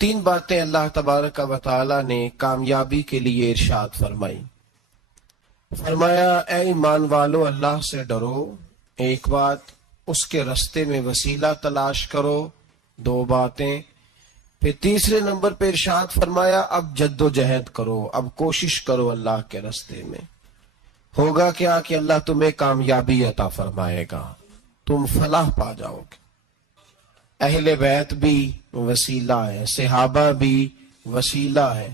تین باتیں اللہ تبارک و تعالی نے کامیابی کے لیے ارشاد فرمائی۔ فرمایا اے ایمان والو اللہ سے ڈرو، ایک بات، اس کے رستے میں وسیلہ تلاش کرو، دو باتیں، پھر تیسرے نمبر پہ ارشاد فرمایا اب جد و جہد کرو، اب کوشش کرو اللہ کے رستے میں۔ ہوگا کیا کہ اللہ تمہیں کامیابی عطا فرمائے گا، تم فلاح پا جاؤ گے۔ اہل بیت بھی وسیلہ ہے، صحابہ بھی وسیلہ ہے،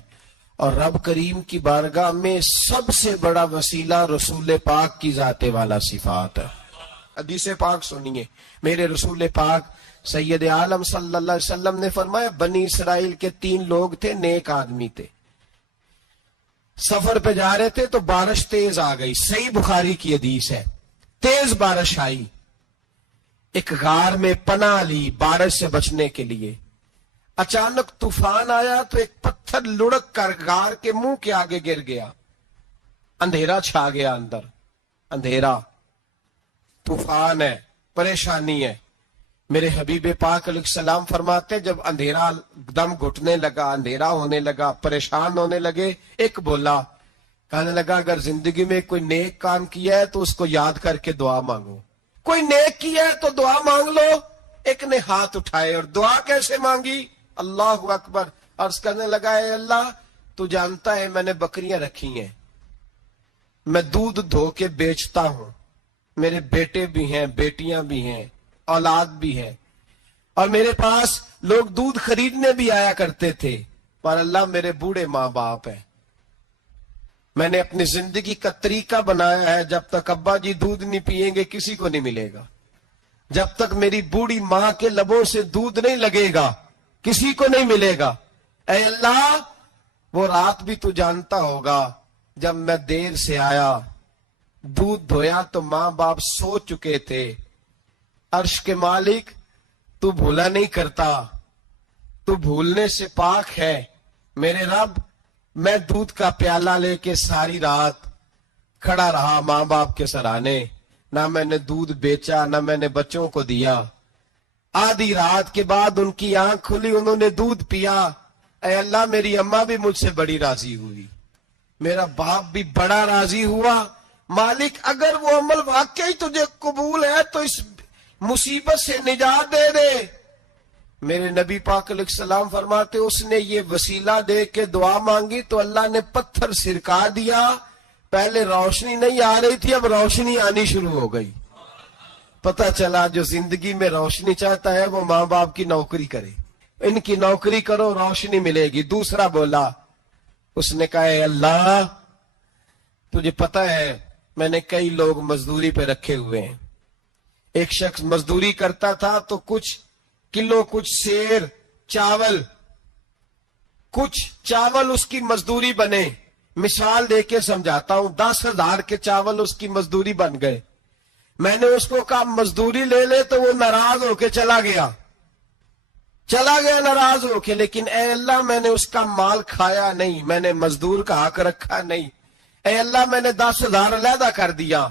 اور رب کریم کی بارگاہ میں سب سے بڑا وسیلہ رسول پاک کی ذات والا صفات ہے۔ حدیث پاک سنیے، میرے رسول پاک سید عالم صلی اللہ علیہ وسلم نے فرمایا بنی اسرائیل کے 3 لوگ تھے، نیک آدمی تھے، سفر پہ جا رہے تھے تو بارش تیز آ گئی، صحیح بخاری کی حدیث ہے، تیز بارش آئی، ایک غار میں پناہ لی بارش سے بچنے کے لیے۔ اچانک طوفان آیا تو ایک پتھر لڑک کر غار کے منہ کے آگے گر گیا، اندھیرا چھا گیا اندر، اندھیرا، طوفان ہے، پریشانی ہے۔ میرے حبیب پاک علیہ السلام فرماتے جب اندھیرا دم گھٹنے لگا، اندھیرا ہونے لگا، پریشان ہونے لگے، ایک بولا، کہنے لگا اگر زندگی میں کوئی نیک کام کیا ہے تو اس کو یاد کر کے دعا مانگو، کوئی نیک کیا ہے تو دعا مانگ لو۔ ایک نے ہاتھ اٹھائے اور دعا کیسے مانگی؟ اللہ اکبر، عرض کرنے لگا اے اللہ تو جانتا ہے میں نے بکریاں رکھی ہیں، میں دودھ دھو کے بیچتا ہوں، میرے بیٹے بھی ہیں، بیٹیاں بھی ہیں، اولاد بھی ہے، اور میرے پاس لوگ دودھ خریدنے بھی آیا کرتے تھے، پر اللہ میرے بوڑھے ماں باپ ہیں، میں نے اپنی زندگی کا طریقہ بنایا ہے جب تک ابا جی دودھ نہیں پیئیں گے کسی کو نہیں ملے گا، جب تک میری بوڑھی ماں کے لبوں سے دودھ نہیں لگے گا کسی کو نہیں ملے گا۔ اے اللہ وہ رات بھی تو جانتا ہوگا جب میں دیر سے آیا، دودھ دھویا تو ماں باپ سو چکے تھے، عرش کے مالک تو بھولا نہیں کرتا، تو بھولنے سے پاک ہے، میرے رب میں دودھ کا پیالہ لے کے ساری رات کھڑا رہا ماں باپ کے سرانے، نہ میں نے دودھ بیچا نہ میں نے بچوں کو دیا، آدھی رات کے بعد ان کی آنکھ کھلی، انہوں نے دودھ پیا، اے اللہ میری اماں بھی مجھ سے بڑی راضی ہوئی، میرا باپ بھی بڑا راضی ہوا، مالک اگر وہ عمل واقعی تجھے قبول ہے تو اس مصیبت سے نجات دے دے۔ میرے نبی پاک علیہ السلام فرماتے اس نے یہ وسیلہ دے کے دعا مانگی تو اللہ نے پتھر سرکا دیا، پہلے روشنی نہیں آ رہی تھی اب روشنی آنی شروع ہو گئی۔ پتہ چلا جو زندگی میں روشنی چاہتا ہے وہ ماں باپ کی نوکری کرے، ان کی نوکری کرو روشنی ملے گی۔ دوسرا بولا، اس نے کہا اے اللہ تجھے پتہ ہے میں نے کئی لوگ مزدوری پہ رکھے ہوئے ہیں، ایک شخص مزدوری کرتا تھا تو کچھ کلو کچھ سیر کچھ چاول اس کی مزدوری بنے، مثال دے کے سمجھاتا ہوں، 10,000 کے چاول اس کی مزدوری بن گئے، میں نے اس کو کہا مزدوری لے لے تو وہ ناراض ہو کے چلا گیا ناراض ہو کے، لیکن اے اللہ میں نے اس کا مال کھایا نہیں، میں نے مزدور کا حق رکھا نہیں، اے اللہ میں نے 10,000 علیحدہ کر دیا،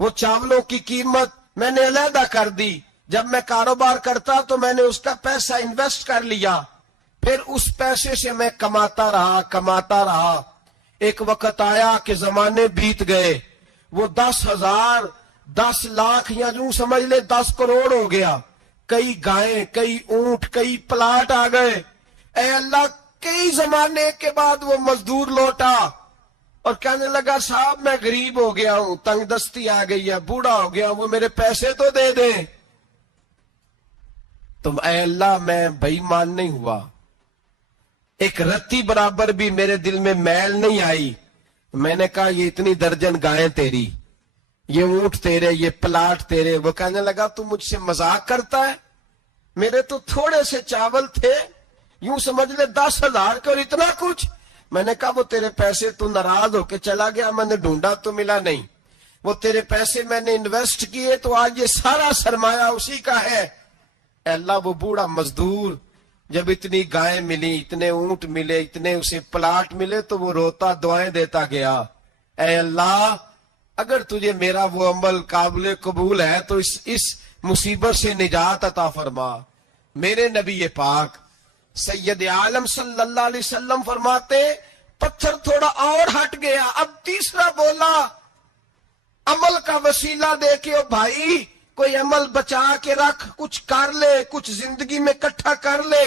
وہ چاولوں کی قیمت میں نے علیحدہ کر دی، جب میں کاروبار کرتا تو میں نے اس کا پیسہ انویسٹ کر لیا، پھر اس پیسے سے میں کماتا رہا، ایک وقت آیا کہ زمانے بیت گئے، وہ 10,000 10 لاکھ یا یوں سمجھ لے 10 کروڑ ہو گیا، کئی گائیں، کئی اونٹ، کئی پلاٹ آ گئے، اے اللہ کئی زمانے کے بعد وہ مزدور لوٹا اور کہنے لگا صاحب میں غریب ہو گیا ہوں، تنگ دستی آ گئی ہے، بوڑھا ہو گیا ہوں، وہ میرے پیسے تو دے دیں۔ تم اے اللہ میں بے ایمان نہیں ہوا، ایک رتی برابر بھی میرے دل میں میل نہیں آئی، میں نے کہا یہ اتنی درجن گائیں تیری، یہ اونٹ تیرے، یہ پلاٹ تیرے۔ وہ کہنے لگا تو مجھ سے مذاق کرتا ہے، میرے تو تھوڑے سے چاول تھے، یوں سمجھ لے 10,000 کے اور اتنا کچھ۔ میں نے کہا وہ تیرے پیسے تو ناراض ہو کے چلا گیا، میں نے ڈھونڈا تو ملا نہیں، وہ تیرے پیسے میں نے انویسٹ کیے تو آج یہ سارا سرمایہ اسی کا ہے۔ اے اللہ وہ بوڑھا مزدور جب اتنی گائیں ملی، اتنے اونٹ ملے، اتنے اسے پلاٹ ملے تو وہ روتا دعائیں دیتا گیا، اے اللہ اگر تجھے میرا وہ عمل قابل قبول ہے تو اس مصیبت سے نجات عطا فرما۔ میرے نبی پاک سید عالم صلی اللہ علیہ وسلم فرماتے پتھر تھوڑا اور ہٹ گیا، اب تیسرا بولا عمل کا وسیلہ دے کے، او بھائی کوئی عمل بچا کے رکھ، کچھ کر لے، کچھ زندگی میں اکٹھا کر لے،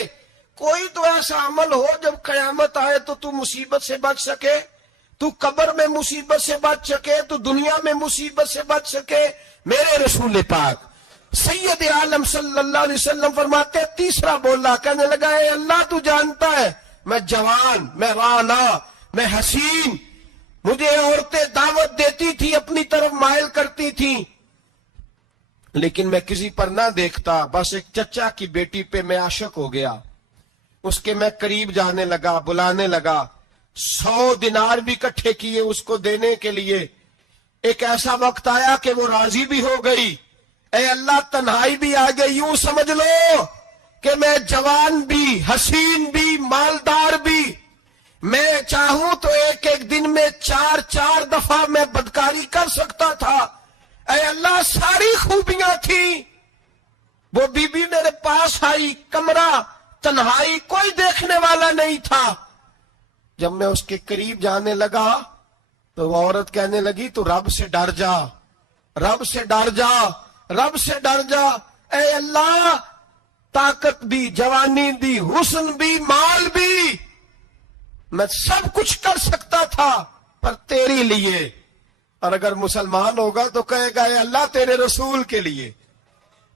کوئی تو ایسا عمل ہو جب قیامت آئے تو مصیبت سے بچ سکے، تو قبر میں مصیبت سے بچ سکے، تو دنیا میں مصیبت سے بچ سکے۔ میرے رسول پاک سید عالم صلی اللہ علیہ وسلم فرماتے تیسرا بولا، کہنے لگا اے اللہ تو جانتا ہے میں جوان، میں رانا، میں حسین، مجھے عورتیں دعوت دیتی تھی، اپنی طرف مائل کرتی تھی، لیکن میں کسی پر نہ دیکھتا، بس ایک چچا کی بیٹی پہ میں عاشق ہو گیا، اس کے میں قریب جانے لگا، بلانے لگا، 100 دینار بھی اکٹھے کیے اس کو دینے کے لیے۔ ایک ایسا وقت آیا کہ وہ راضی بھی ہو گئی، اے اللہ تنہائی بھی آ گئی، یوں سمجھ لو کہ میں جوان بھی، حسین بھی، مالدار بھی، میں چاہوں تو ایک ایک دن میں 4 دفعہ میں بدکاری کر سکتا تھا، اے اللہ ساری خوبیاں تھیں، وہ بی بی میرے پاس آئی، کمرہ، تنہائی، کوئی دیکھنے والا نہیں تھا، جب میں اس کے قریب جانے لگا تو وہ عورت کہنے لگی تو رب سے ڈر جا، رب سے ڈر جا، رب سے ڈر جا، اے اللہ طاقت بھی، جوانی بھی، حسن بھی، مال بھی، میں سب کچھ کر سکتا تھا پر تیری لیے، اور اگر مسلمان ہوگا تو کہے گا اے اللہ تیرے رسول کے لیے،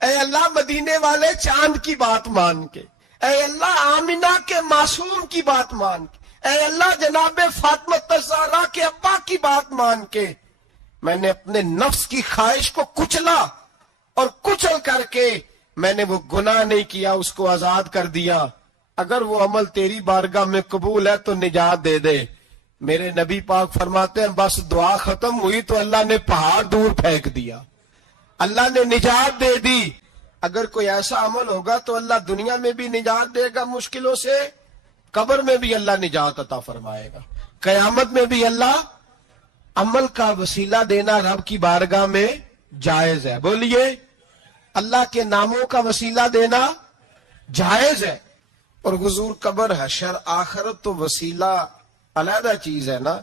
اے اللہ مدینے والے چاند کی بات مان کے، اے اللہ آمنہ کے معصوم کی بات مان کے، اے اللہ جناب فاطمہ الزہرا کے ابا کی بات مان کے، میں نے اپنے نفس کی خواہش کو کچلا، اور کچل کر کے میں نے وہ گناہ نہیں کیا، اس کو آزاد کر دیا، اگر وہ عمل تیری بارگاہ میں قبول ہے تو نجات دے دے۔ میرے نبی پاک فرماتے ہیں بس دعا ختم ہوئی تو اللہ نے پہاڑ دور پھینک دیا، اللہ نے نجات دے دی۔ اگر کوئی ایسا عمل ہوگا تو اللہ دنیا میں بھی نجات دے گا مشکلوں سے، قبر میں بھی اللہ نجات عطا فرمائے گا، قیامت میں بھی اللہ۔ عمل کا وسیلہ دینا رب کی بارگاہ میں جائز ہے، بولیے اللہ کے ناموں کا وسیلہ دینا جائز ہے، اور حضور قبر، حشر، آخرت تو وسیلہ علیحدہ چیز ہے نا۔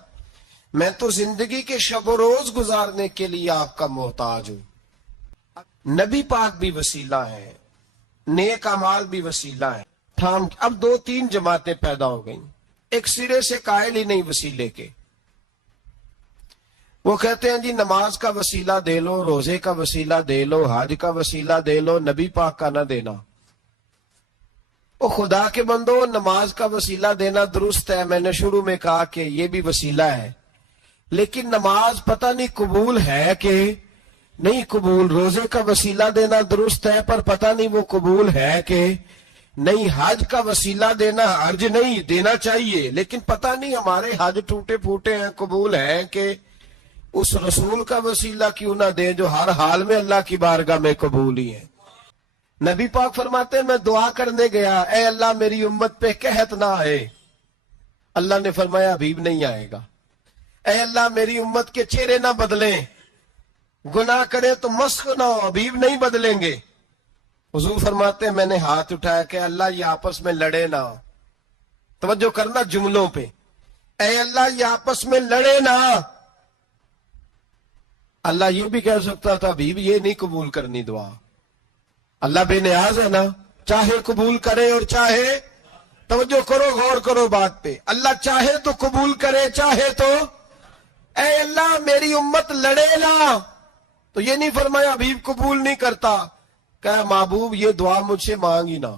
میں تو زندگی کے شب و روز گزارنے کے لیے آپ کا محتاج ہوں، نبی پاک بھی وسیلہ ہے، نیک اعمال بھی وسیلہ ہے۔ اب 2-3 جماعتیں پیدا ہو گئیں، ایک سرے سے قائل ہی نہیں وسیلے کے، وہ کہتے ہیں جی نماز کا وسیلہ دے لو، روزے کا وسیلہ دے لو، حج کا وسیلہ دے لو، نبی پاک کا نہ دینا۔ او خدا کے بندو، نماز کا وسیلہ دینا درست ہے، میں نے شروع میں کہا کہ یہ بھی وسیلہ ہے، لیکن نماز پتہ نہیں قبول ہے کہ نہیں قبول، روزے کا وسیلہ دینا درست ہے پر پتہ نہیں وہ قبول ہے کہ نہیں، حج کا وسیلہ دینا حرج نہیں، دینا چاہیے، لیکن پتہ نہیں ہمارے حج ٹوٹے پھوٹے ہیں، قبول ہیں کہ اس رسول کا وسیلہ کیوں نہ دیں جو ہر حال میں اللہ کی بارگاہ میں قبول ہی ہے۔ نبی پاک فرماتے ہیں میں دعا کرنے گیا، اے اللہ میری امت پہ قحط نہ آئے، اللہ نے فرمایا حبیب نہیں آئے گا۔ اے اللہ میری امت کے چہرے نہ بدلیں، گناہ کرے تو مسخ نہ ہو، حبیب نہیں بدلیں گے۔ حضور فرماتے ہیں میں نے ہاتھ اٹھایا کہ اللہ یہ آپس میں لڑے نہ، توجہ کرنا جملوں پہ، اے اللہ یہ آپس میں لڑے نہ۔ اللہ یہ بھی کہہ سکتا تھا حبیب یہ نہیں قبول کرنی دعا، اللہ بے نیاز ہے نا، چاہے قبول کرے اور چاہے، توجہ کرو، غور کرو بات پہ، اللہ چاہے تو قبول کرے، چاہے تو، اے اللہ میری امت لڑے نہ، تو یہ نہیں فرمایا حبیب قبول نہیں کرتا، کہ محبوب یہ دعا مجھ سے مانگ ہی نہ،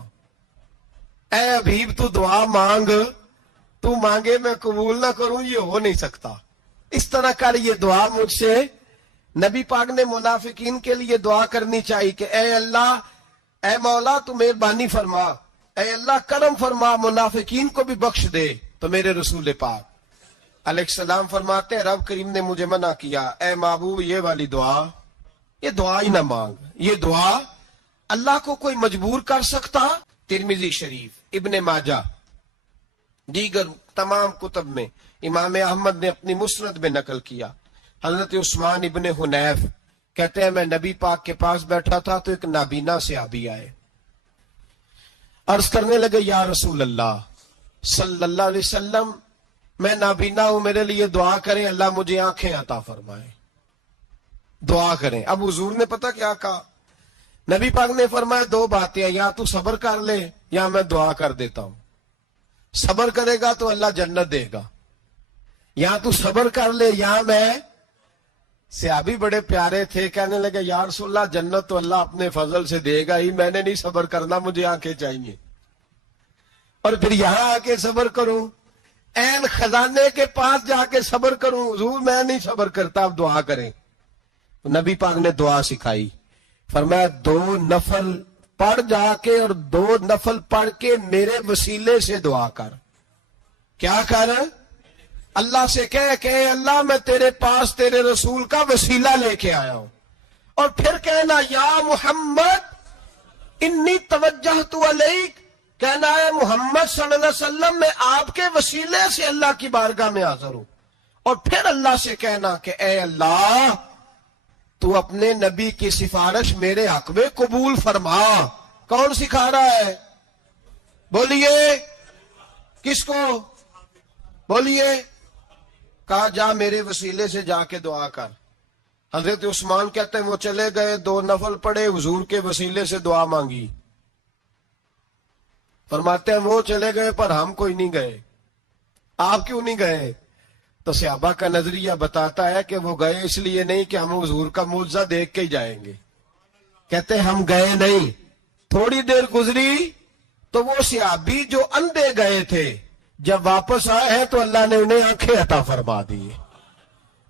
اے حبیب تو دعا مانگ، تو مانگے میں قبول نہ کروں، یہ ہو نہیں سکتا، اس طرح کر یہ دعا مجھ سے۔ نبی پاک نے منافقین کے لیے دعا کرنی چاہیے کہ اے اللہ، اے مولا تو مہربانی فرما، اے اللہ کرم فرما، منافقین کو بھی بخش دے۔ تو میرے رسول پاک علیہ السلام فرماتے ہیں رب کریم نے مجھے منع کیا، اے محبوب یہ والی دعا، یہ دعا ہی نہ مانگ، یہ دعا اللہ کو کوئی مجبور کر سکتا؟ ترمذی شریف، ابن ماجہ، دیگر تمام کتب میں امام احمد نے اپنی مسند میں نقل کیا، حضرت عثمان ابن حنیف کہتے ہیں میں نبی پاک کے پاس بیٹھا تھا تو ایک نابینا صحابی آئے، عرض کرنے لگے یا رسول اللہ صلی اللہ علیہ وسلم میں نابینا ہوں، میرے لیے دعا کریں، اللہ مجھے آنکھیں عطا فرمائے، دعا کریں۔ اب حضور نے پتہ کیا کہا؟ نبی پاک نے فرمایا دو باتیں ہیں، یا تو صبر کر لے یا میں دعا کر دیتا ہوں۔ صبر کرے گا تو اللہ جنت دے گا، یا تو صبر کر لے یا میں۔ صحابی بڑے پیارے تھے، کہنے لگے یا رسول اللہ جنت تو اللہ اپنے فضل سے دے گا ہی، میں نے نہیں صبر کرنا، مجھے آنکھیں چاہیے، اور پھر یہاں آ کے صبر کروں، این خزانے کے پاس جا کے صبر کروں؟ حضور میں نہیں صبر کرتا، اب دعا کریں۔ نبی پاک نے دعا سکھائی، فرمایا دو نفل پڑھ جا کے اور دو نفل پڑھ کے میرے وسیلے سے دعا کر۔ کیا کر؟ اللہ سے کہ اللہ میں تیرے پاس تیرے رسول کا وسیلہ لے کے آیا ہوں، اور پھر کہنا یا محمد انی توجہت الیک، کہنا ہے محمد صلی اللہ علیہ وسلم میں آپ کے وسیلے سے اللہ کی بارگاہ میں حاضر ہوں، اور پھر اللہ سے کہنا کہ اے اللہ تو اپنے نبی کی سفارش میرے حق میں قبول فرما۔ کون سکھا رہا ہے؟ بولیے کس کو؟ بولیے۔ کہا جا میرے وسیلے سے جا کے دعا کر۔ حضرت عثمان کہتے ہیں وہ چلے گئے، دو نفل پڑھے، حضور کے وسیلے سے دعا مانگی۔ فرماتے ہیں وہ چلے گئے پر ہم کوئی نہیں گئے۔ آپ کیوں نہیں گئے؟ تو صحابہ کا نظریہ بتاتا ہے کہ وہ گئے اس لیے نہیں کہ ہم حضور کا معجزہ دیکھ کے ہی جائیں گے، کہتے ہیں ہم گئے نہیں۔ تھوڑی دیر گزری تو وہ صحابی جو اندھے گئے تھے جب واپس آئے ہیں تو اللہ نے انہیں آنکھیں عطا فرما دی۔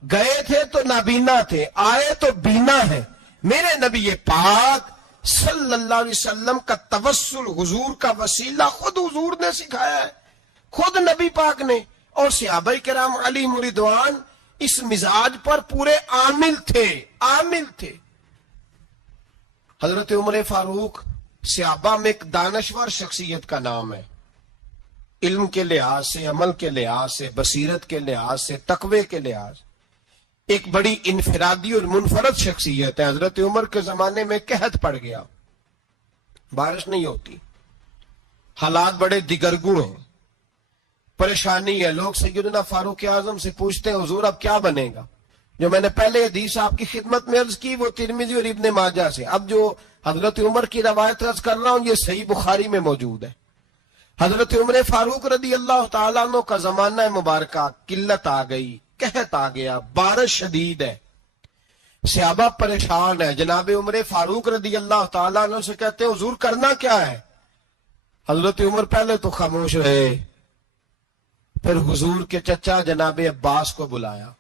گئے تھے تو نابینا تھے، آئے تو بینا ہے۔ میرے نبی پاک صلی اللہ علیہ وسلم کا توسل، حضور کا وسیلہ خود حضور نے سکھایا ہے، خود نبی پاک نے، اور صحابہ کرام علیہم رضوان اس مزاج پر پورے عامل تھے۔ حضرت عمر فاروق صحابہ میں ایک دانشور شخصیت کا نام ہے، علم کے لحاظ سے، عمل کے لحاظ سے، بصیرت کے لحاظ سے، تقوی کے لحاظ سے ایک بڑی انفرادی اور منفرد شخصیت ہے۔ حضرت عمر کے زمانے میں قحط پڑ گیا، بارش نہیں ہوتی، حالات بڑے دگرگوں ہیں، پریشانی ہے۔ لوگ سیدنا فاروق اعظم سے پوچھتے ہیں حضور اب کیا بنے گا؟ جو میں نے پہلے حدیث آپ کی خدمت میں عرض کی وہ ترمذی اور ابن ماجہ سے، اب جو حضرت عمر کی روایت عرض کر رہا ہوں یہ صحیح بخاری میں موجود ہے۔ حضرت عمر فاروق رضی اللہ تعالیٰ عنہ کا زمانہ مبارکہ، قلت آ گئی، قحط آ گیا، بارش شدید ہے، صحابہ پریشان ہے۔ جناب عمر فاروق رضی اللہ تعالیٰ عنہ سے کہتے ہیں حضور کرنا کیا ہے؟ حضرت عمر پہلے تو خاموش رہے، پھر حضور کے چچا جناب عباس کو بلایا،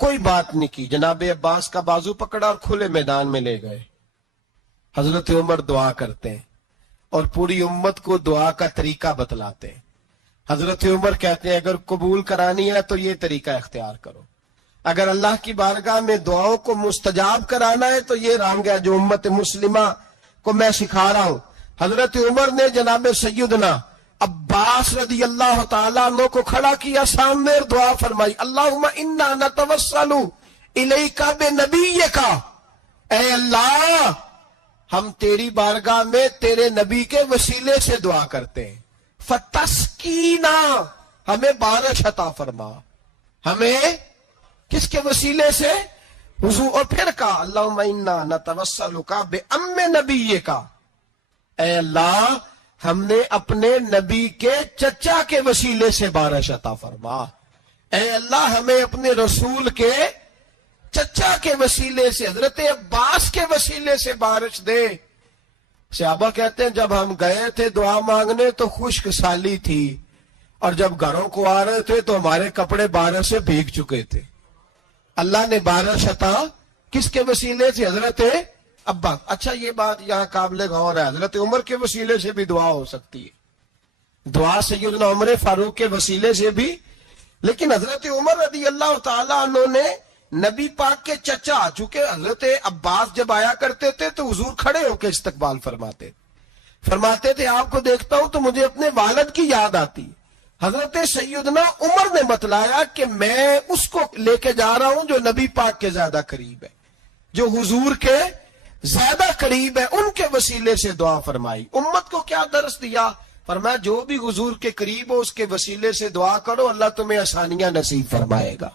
کوئی بات نہیں کی، جناب عباس کا بازو پکڑا اور کھلے میدان میں لے گئے۔ حضرت عمر دعا کرتے ہیں اور پوری امت کو دعا کا طریقہ بتلاتے ہیں۔ حضرت عمر کہتے ہیں اگر قبول کرانی ہے تو یہ طریقہ اختیار کرو، اگر اللہ کی بارگاہ میں دعاؤں کو مستجاب کرانا ہے تو یہ رنگ ہے جو امت مسلمہ کو میں سکھا رہا ہوں۔ حضرت عمر نے جناب سیدنا عباس رضی اللہ تعالیٰ عنہ کو کھڑا کیا سامنے اور دعا فرمائی، اللہم انا نتوسل الیک بنبیک، اے اللہ ہم تیری بارگاہ میں تیرے نبی کے وسیلے سے دعا کرتے ہیں، فتسکینا ہمیں بارش عطا فرما۔ ہمیں کس کے وسیلے سے؟ حضور۔ اور پھر کہا اللہم انا نتوسلک بام نبیک، اے اللہ ہم نے اپنے نبی کے چچا کے وسیلے سے بارش عطا فرما، اے اللہ ہمیں اپنے رسول کے چچا کے وسیلے سے، حضرت عباس کے وسیلے سے بارش دے۔ صحابہ کہتے ہیں جب ہم گئے تھے دعا مانگنے تو خشک سالی تھی، اور جب گھروں کو آ رہے تھے تو ہمارے کپڑے بارش سے بھیگ چکے تھے۔ اللہ نے بارش عطا کس کے وسیلے سے؟ حضرت عباس۔ اچھا یہ بات یہاں قابل غور ہے، حضرت عمر کے وسیلے سے بھی دعا ہو سکتی ہے، دعا سیدنا عمر فاروق کے وسیلے سے بھی، لیکن حضرت عمر رضی اللہ تعالیٰ عنہ نے نبی پاک کے چچا، چونکہ حضرت عباس جب آیا کرتے تھے تو حضور کھڑے ہو کے استقبال فرماتے تھے آپ کو دیکھتا ہوں تو مجھے اپنے والد کی یاد آتی۔ حضرت سیدنا عمر نے بتلایا کہ میں اس کو لے کے جا رہا ہوں جو نبی پاک کے زیادہ قریب ہے، جو حضور کے زیادہ قریب ہے ان کے وسیلے سے دعا فرمائی. امت کو کیا درس دیا؟ فرمایا جو بھی حضور کے قریب ہو اس کے وسیلے سے دعا کرو، اللہ تمہیں آسانیاں نصیب فرمائے گا.